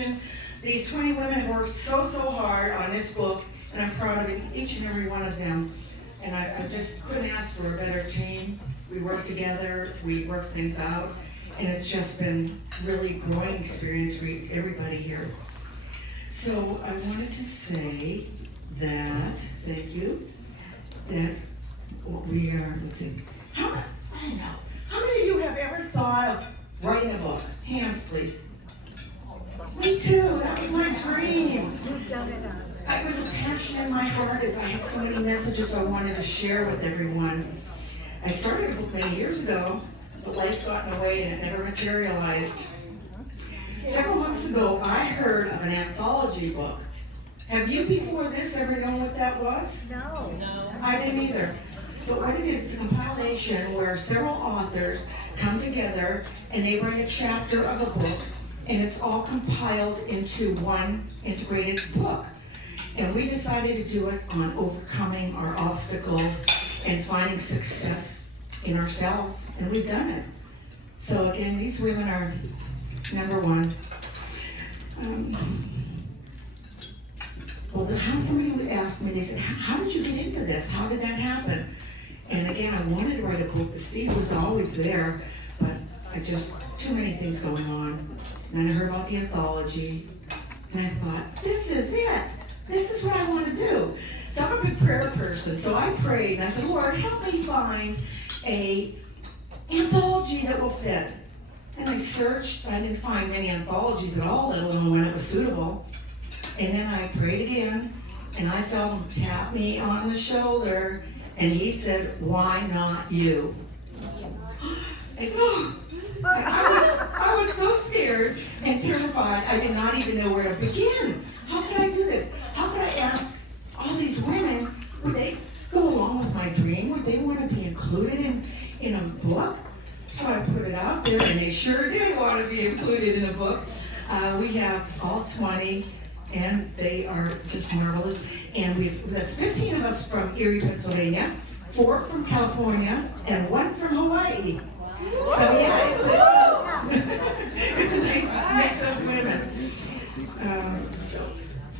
Christian. These 20 women have worked so hard on this book, and I'm proud of each and every one of them. And I just couldn't ask for a better team. We work together, we work things out, and it's just been really growing experience for everybody here. So I wanted to say that, thank you, that we are, let's see, I don't know, how many of you have ever thought of writing a book? Hands, please. Me too, that was my dream. It was a passion in my heart as I had so many messages I wanted to share with everyone. I started a book many years ago, but life got in the way and it never materialized. Several months ago, I heard of an anthology book. Have you before this ever known what that was? No. I didn't either. But what it is, it's a compilation where several authors come together and they write a chapter of a book, and it's all compiled into one integrated book. And we decided to do it on overcoming our obstacles and finding success in ourselves, and we've done it. So again, these women are number one. Somebody would ask me, they said, how did you get into this? How did that happen? And again, I wanted to write a book. The seed was always there, but too many things going on. And then I heard about the anthology, and I thought, this is it. This is what I want to do. So I'm a big prayer person, so I prayed, and I said, Lord, help me find a anthology that will fit. And I searched, I didn't find many anthologies at all, let alone when it was suitable. And then I prayed again, and I felt him tap me on the shoulder, and he said, why not you? I said, oh. I was so scared and terrified, I did not even know where to begin. How could I do this? How could I ask all these women, would they go along with my dream? Would they want to be included in a book? So I put it out there, and they sure did want to be included in a book. We have all 20, and they are just marvelous. And that's 15 of us from Erie, Pennsylvania, 4 from California, and 1 from Hawaii. So yeah, it's a nice mix of women.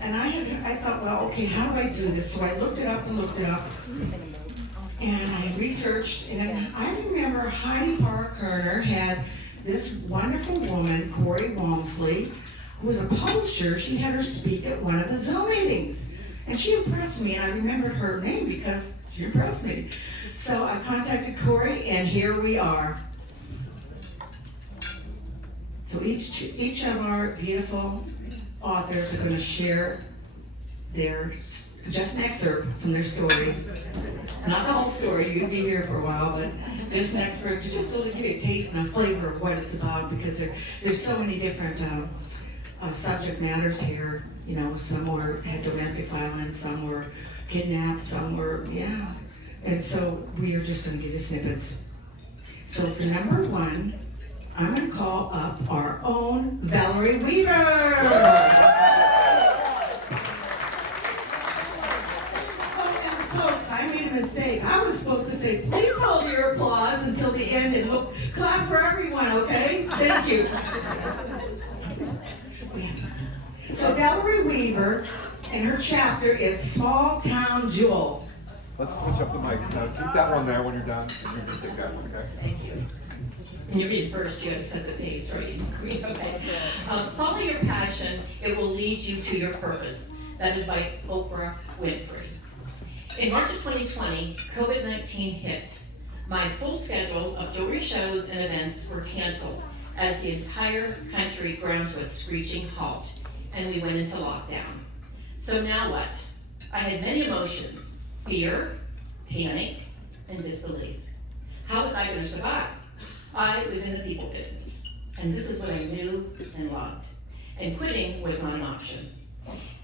And I thought, well, okay, how do I do this? So I looked it up, and I researched, and I remember Heidi Park Kerner had this wonderful woman, Corey Walmsley, who was a publisher. She had her speak at one of the Zoom meetings, and she impressed me, and I remembered her name because she impressed me. So I contacted Corey, and here we are. So each of our beautiful authors are going to share just an excerpt from their story. Not the whole story, you can be here for a while, but just an excerpt to just to give you a taste and a flavor of what it's about, because there's so many different subject matters here. You know, some had domestic violence, some were kidnapped, some were, And so we are just going to give you snippets. So for number 1, I'm going to call up our own Valerie Weaver. I made a mistake. I was supposed to say, please hold your applause until the end and clap for everyone, okay? Thank you. So Valerie Weaver, and her chapter is Small Town Jewel. Let's switch up the mics. Now, keep that one there when you're done. You're going to take that one, okay? Thank you. And you read first, you have to set the pace, right? Okay. Follow your passion, it will lead you to your purpose. That is by Oprah Winfrey. In March of 2020, COVID-19 hit. My full schedule of jewelry shows and events were canceled as the entire country ground to a screeching halt, and we went into lockdown. So now what? I had many emotions: fear, panic, and disbelief. How was I going to survive? I was in the people business, and this is what I knew and loved, and quitting was not an option.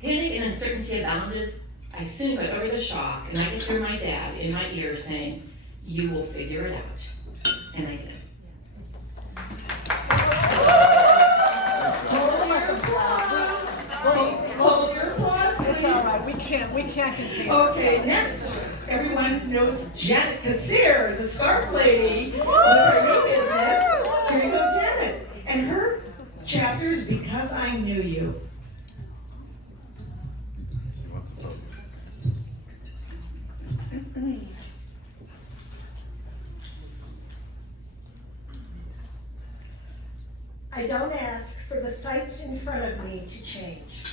Panic and uncertainty abounded. I soon got over the shock, and I could hear my dad in my ear saying, "You will figure it out," and I did. Hold your applause, It's please. all right, we can't contain Okay, next, everyone knows Janet Kassir, the scarf lady, with her new business. Here you go, Janet. And her chapter is Because I Knew knew you. She wants to tell you. I don't ask for the sights in front of me to change,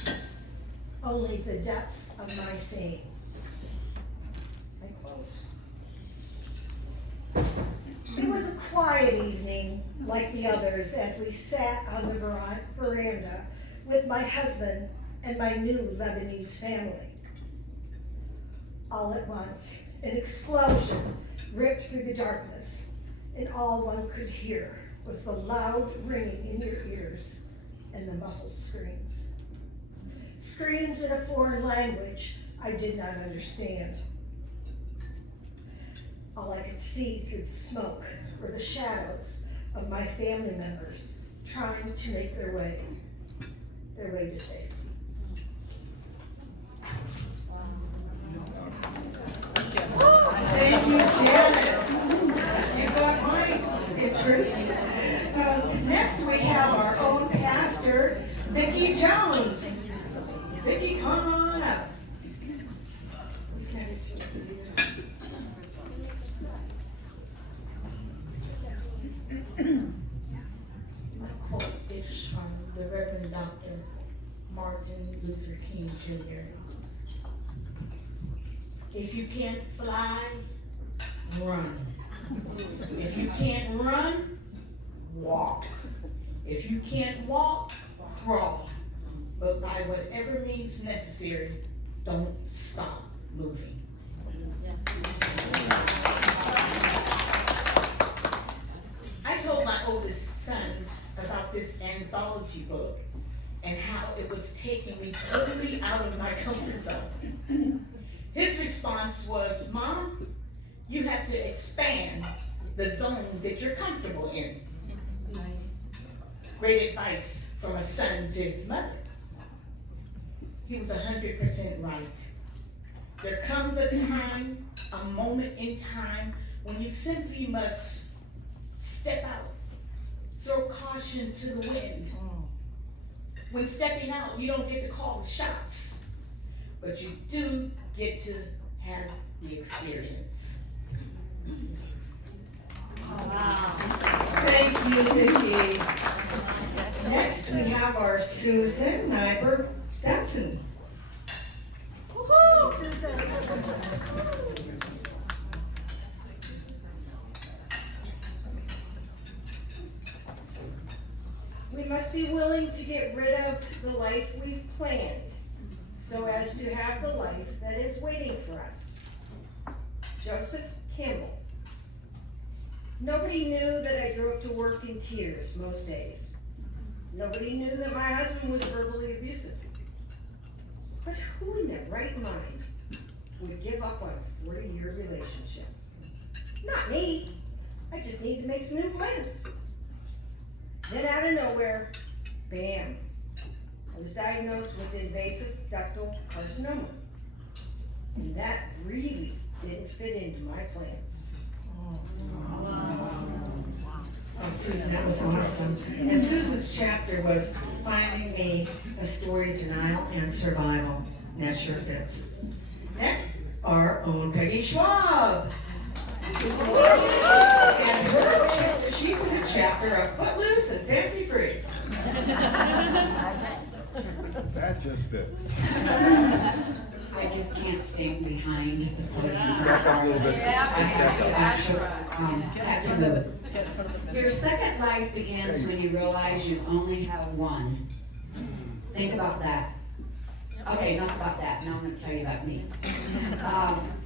only the depths of my seeing. I quote. It was a quiet evening, like the others, as we sat on the veranda with my husband and my new Lebanese family. All at once, an explosion ripped through the darkness, and all one could hear was the loud ringing in your ears and the muffled screams. Screams in a foreign language I did not understand. All I could see through the smoke were the shadows of my family members trying to make their way to safety. Thank you, Janet. You got mine, Beatrice. Next, we have our own pastor, Vicki Jones. Vicki, come on up. My quote is from the Reverend Dr. Martin Luther King Jr. If you can't fly, run. If you can't run, walk. If you can't walk, crawl. But by whatever means necessary, don't stop moving. I told my oldest son about this anthology book and how it was taking me totally out of my comfort zone. His response was, "Mom, you have to expand the zone that you're comfortable in." Great advice from a son to his mother. He was 100% right. There comes a time, a moment in time, when you simply must step out, throw caution to the wind. When stepping out, you don't get to call the shots, but you do get to have the experience. Thank you, Vicki. Next, we have our Susan Nyberg Stetson. We must be willing to get rid of the life we've planned so as to have the life that is waiting for us. Joseph Kimball. Nobody knew that I drove to work in tears most days. Nobody knew that my husband was verbally abusive. But who in their right mind would give up on a 40-year relationship? Not me. I just need to make some new plans. Then out of nowhere, bam, I was diagnosed with invasive ductal carcinoma. And that really didn't fit into my plans. Oh, Susan, that was awesome. And Susan's chapter was Finding Me, a Story, Denial, and Survival. And that sure fits. Next, our own Peggy Schwab. And her, she's in the chapter of Footloose and Fancy Free. That just fits. I just can't stand behind the podium. Back up a little bit. I have to actually, have to move. Get in front of the Your mirror. second life begins when you realize you only have one. Think about that. Okay, enough about that. Now I'm gonna tell you about me.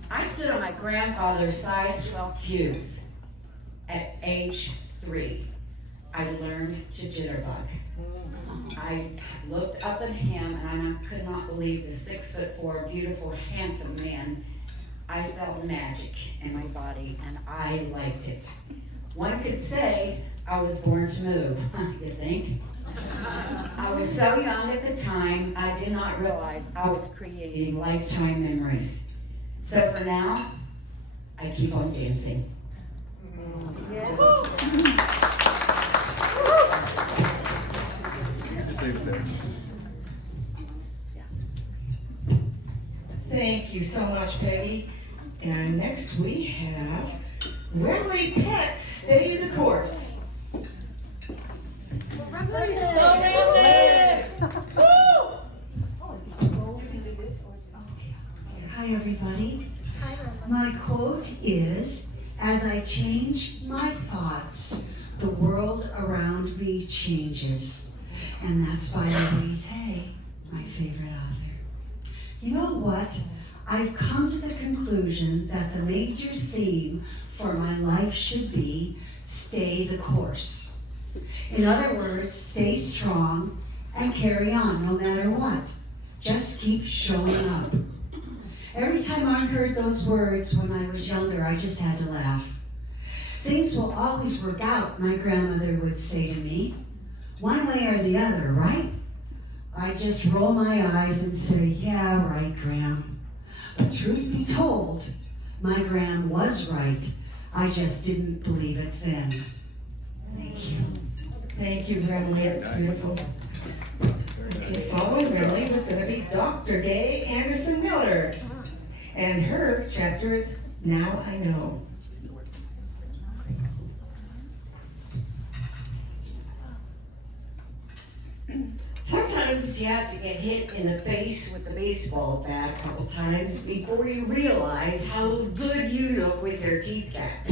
I stood on my grandfather's size 12 fuse at age 3. I learned to jitterbug. I looked up at him and I could not believe the 6'4", beautiful, handsome man. I felt magic in my body and I liked it. One could say I was born to move, you think? I was so young at the time, I did not realize I was creating lifetime memories. So for now, I keep on dancing. You can just leave it there. Thank you so much, Peggy. And next we have Remley Peck, Stay the Course. Hi, everybody. My quote is, as I change my thoughts, the world around me changes. And that's by Louise Hay, my favorite author. You know what? I've come to the conclusion that the major theme for my life should be, stay the course. In other words, stay strong and carry on no matter what. Just keep showing up. Every time I heard those words when I was younger, I just had to laugh. Things will always work out, my grandmother would say to me. One way or the other, right? I just roll my eyes and say, yeah, right, Gram. But truth be told, my Gram was right. I just didn't believe it then. Thank you. Thank you, Remley. It's beautiful. Okay, following Remley was going to be Dr. Gay Anderson Miller. And her chapter is Now I Know. Sometimes you have to get hit in the face with a baseball bat a couple times before you realize how good you look with your teeth capped.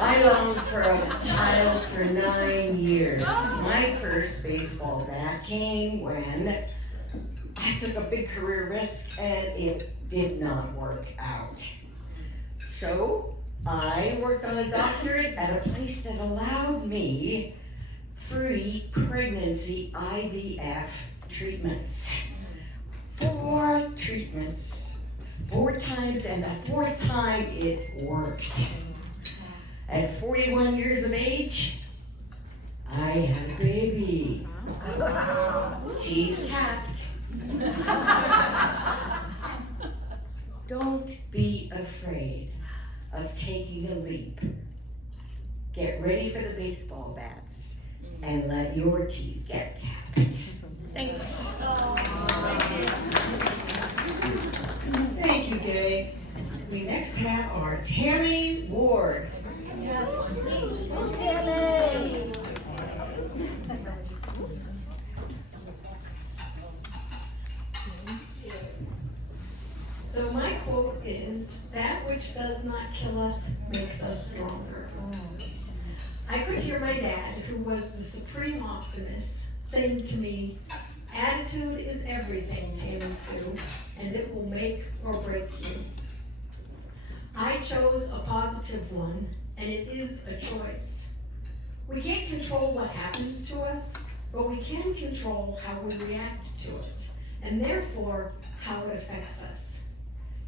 I longed for a child for 9 years. My first baseball bat came when I took a big career risk and it did not work out. So I worked on a doctorate at a place that allowed me free pregnancy IVF treatments. 4 treatments, 4 times, and the 4th time it worked. At 41 years of age, I had a baby. Teeth capped. Don't be afraid of taking a leap. Get ready for the baseball bats and let your teeth get capped. Thanks. Thank you, Gay. We next have our Tammy Ward. So my quote is, that which does not kill us makes us stronger. I could hear my dad, who was the supreme optimist, saying to me, attitude is everything, Tammy Sue, and it will make or break you. I chose a positive one, and it is a choice. We can't control what happens to us, but we can control how we react to it, and therefore how it affects us.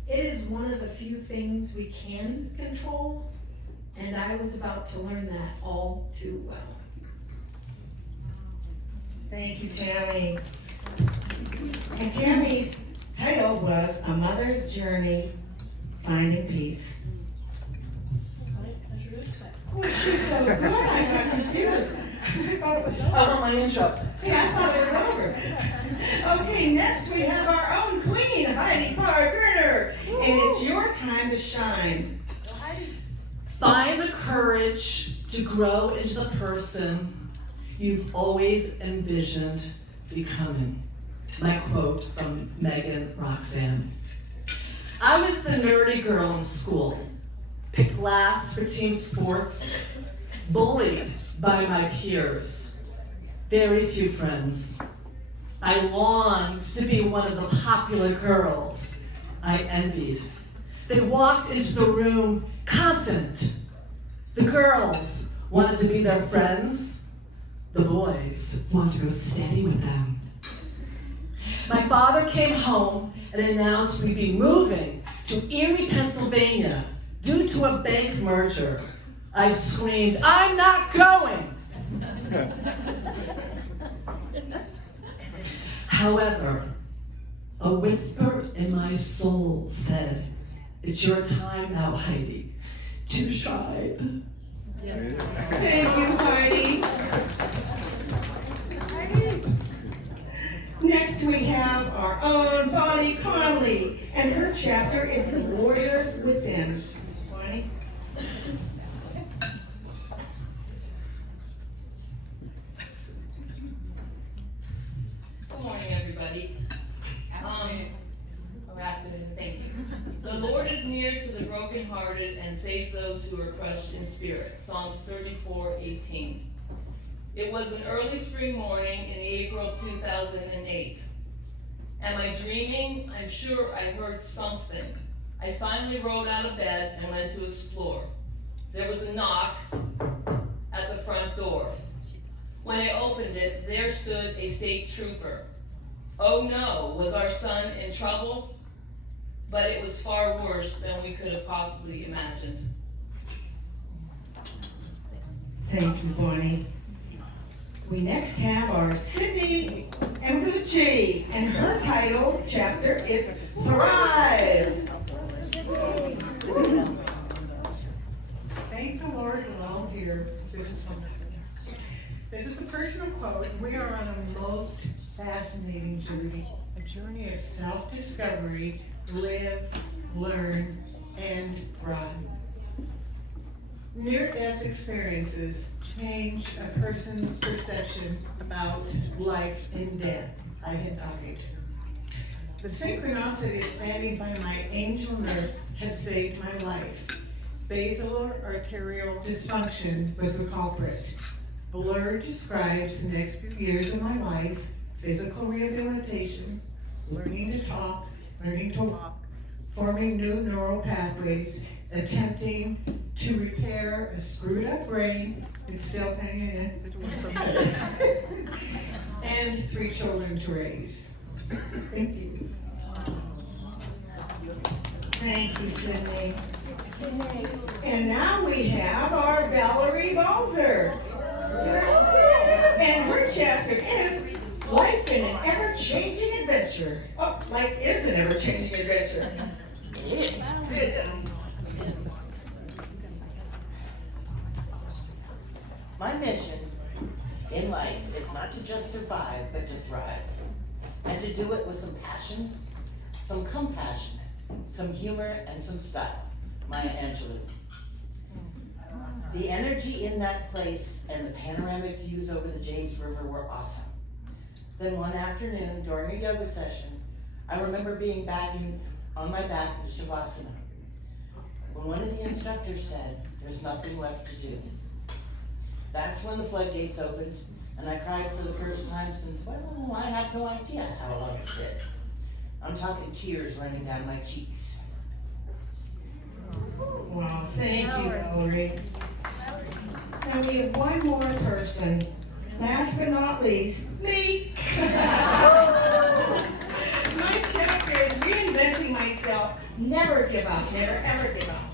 It is one of the few things we can control, and I was about to learn that all too well. Thank you, Tammy. And Tammy's title was A Mother's Journey, Finding Peace. Oh, she's so good, I got confused. I thought it was over. Oh, my intro. Yeah, I thought it was over. Okay, next we have our own queen, Heidi Parker. And it's your time to shine. Find the courage to grow into the person you've always envisioned becoming. My quote from Megan Roxanne. I was the nerdy girl in school, picked last for team sports, bullied by my peers, very few friends. I longed to be one of the popular girls I envied. They walked into the room confident. The girls wanted to be their friends. The boys wanted to go steady with them. My father came home and announced we'd be moving to Erie, Pennsylvania due to a bank merger. I screamed, I'm not going! However, a whisper in my soul said, it's your time now, Heidi, to shine. Thank you, Heidi. Next we have have our own Bonnie Conley, and her chapter is The Warrior Within. Bonnie? Good morning, everybody. Or afternoon, thank you. The Lord is near to the brokenhearted and saves those who are crushed in spirit. Psalms 34:18. It was an early spring morning in April of 2008. Am I dreaming? I'm sure I heard something. I finally rolled out of bed and went to explore. There was a knock at the front door. When I opened it, there stood a state trooper. Oh no, was our son in trouble? But it was far worse than we could have possibly imagined. Thank you, Bonnie. We next have our Cindy Mguchi, and her title chapter is Thrive. Thank the Lord, we're all here. This is a personal quote. We are on a most fascinating journey, a journey of self-discovery, live, learn, and thrive. Near-death experiences change a person's perception about life and death. I had died. The synchronicity of standing by my angel nurse had saved my life. Basilar arterial dysfunction was the culprit. Blur describes the next few years of my life: physical rehabilitation, learning to talk, learning to walk, forming new neural pathways, attempting to repair a screwed up brain, it's still hanging in, and 3 children to raise. Thank you. Thank you, Cindy. And now we have our Valerie Balzer. And her chapter is Life in an Ever-Changing Adventure. Oh, life is an ever-changing adventure. It is. It is. My mission in life is not to just survive, but to thrive. And to do it with some passion, some compassion, some humor, and some style. Maya Angelou. The energy in that place and the panoramic views over the James River were awesome. Then one afternoon, during a yoga session, I remember being on my back in Shavasana, when one of the instructors said, "There's nothing left to do." That's when the floodgates opened, and I cried for the first time since, well, I have no idea how long it's been. I'm talking tears running down my cheeks. Wow, thank you, Valerie. Now we have one more person. Last but not least, me. My chapter is Reinventing Myself. Never give up, never ever give up.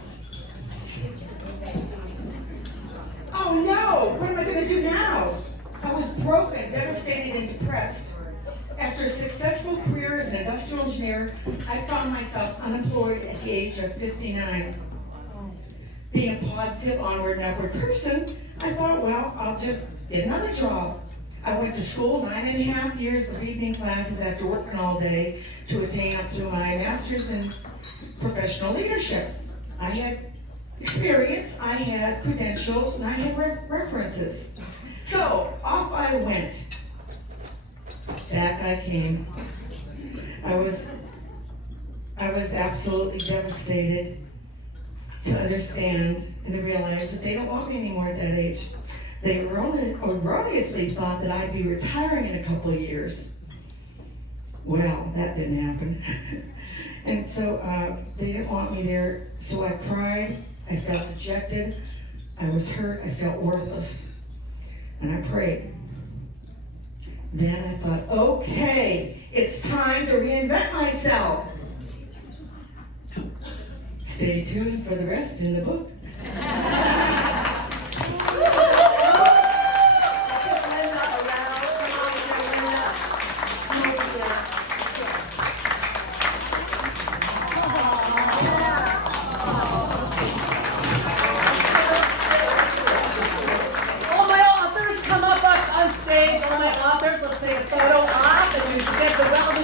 Oh no, what am I gonna do now? I was broken, devastated, and depressed. After a successful career as an industrial engineer, I found myself unemployed at the age of 59. Being a positive, onward and upward person, I thought, well, I'll just get another job. I went to school 9.5 years of evening classes after working all day to attain up to my master's in professional leadership. I had experience, I had credentials, and I had references. So off I went. Back I came. I was absolutely devastated to understand and to realize that they don't want me anymore at that age. They erroneously thought that I'd be retiring in a couple of years. Well, that didn't happen. And so they didn't want me there, so I cried, I felt dejected, I was hurt, I felt worthless, and I prayed. Then I thought, okay, it's time to reinvent myself. Stay tuned for the rest in the book. All my authors come up on stage. All my authors, let's say a photo op, and you get the well